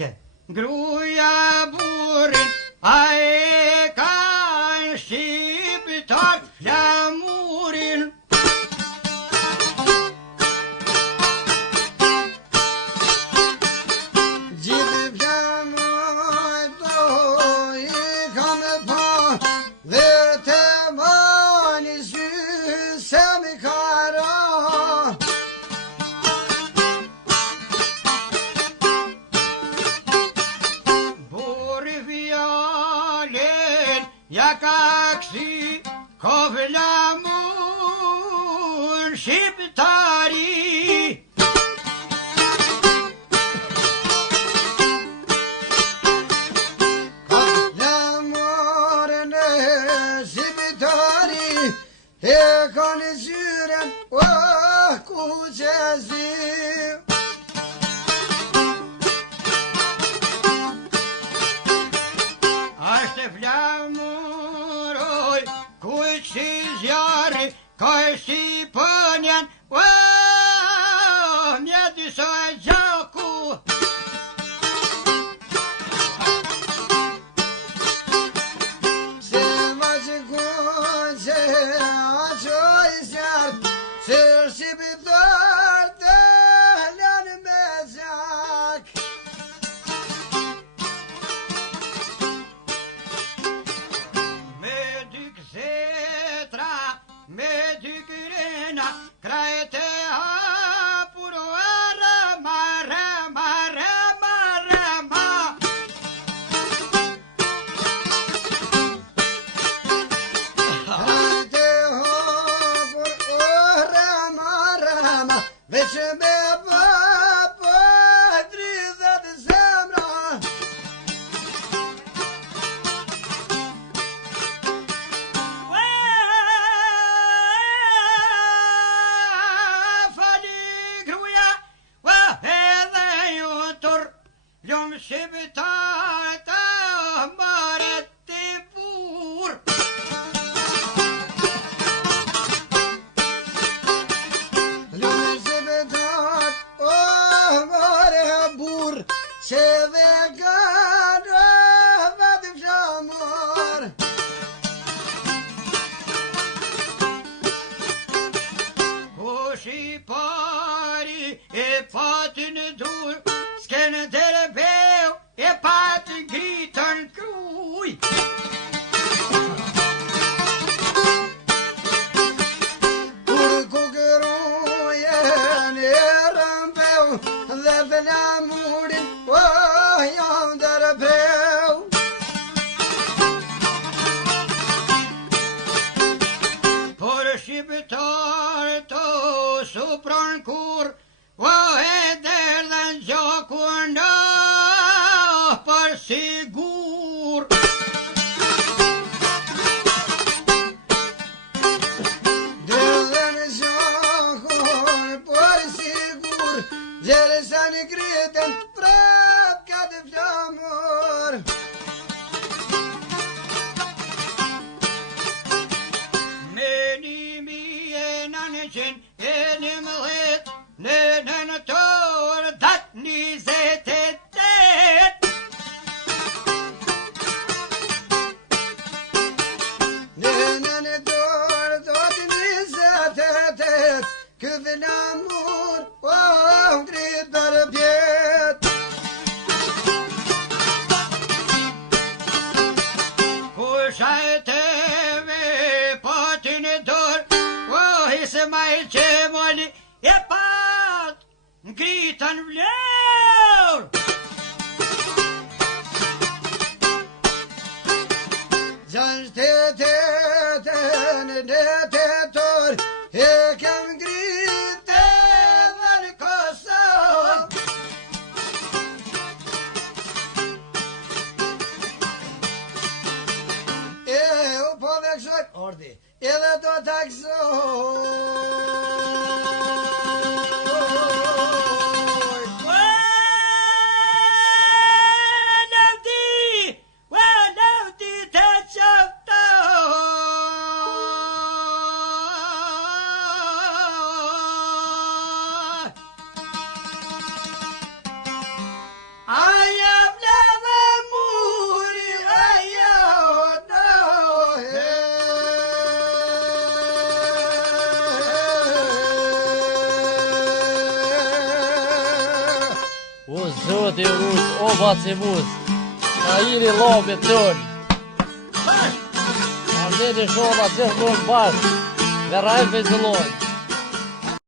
Ashke, gruja burin, a e kanë shqiptar flamurin. Gjithë flamur do i kam pa dhe të mani sy se mi kara. Ja ka kësi ko flamur shqiptari. Ka flamurën e shqiptari e ka në zyren ku që zi. Ashtë flamuroj kuj që zjarë ka e shqipënjan mjeti so e gjaku. Se ma që kun që a qoj zjarë se shqiptar të lanë me gjak. Me dy kyrena, krajt e hapur, rama, rama, rama, rama. Krajt e hapur, rama, rama, veç me papa dridhet zemra. Ljom shqiptar të maret të bur. Ljom shqiptar të maret bur, që dhe kanë vëtë flamur. Ku shqipari e patin dur, s'kenë të rebeu e patin gritën kruj. Kur kukurujen e rëmbeu dhe flamurin jam dërbreu. Por shqiptar të supron kur e derdhen gjakur në për sigur. Derdhen gjakur për sigur, gjerësa në kritën prap ka të flamur. Me 1911 në nëntor dat 28. Në nëntor dat 28, kë flamur ngrit për pjet. Kusha e teve patin e dor, hisë ma e që moli e pat ngritën vleur. Gjashtetën në tetor e kem ngritë dhe në Kosovë. E u po dhe këshoj ordi edhe do taksoj. zoti rus, o bacimus, na iri lobit tën. Andeni shola gjithmonë bashkë, verrajve zëllon.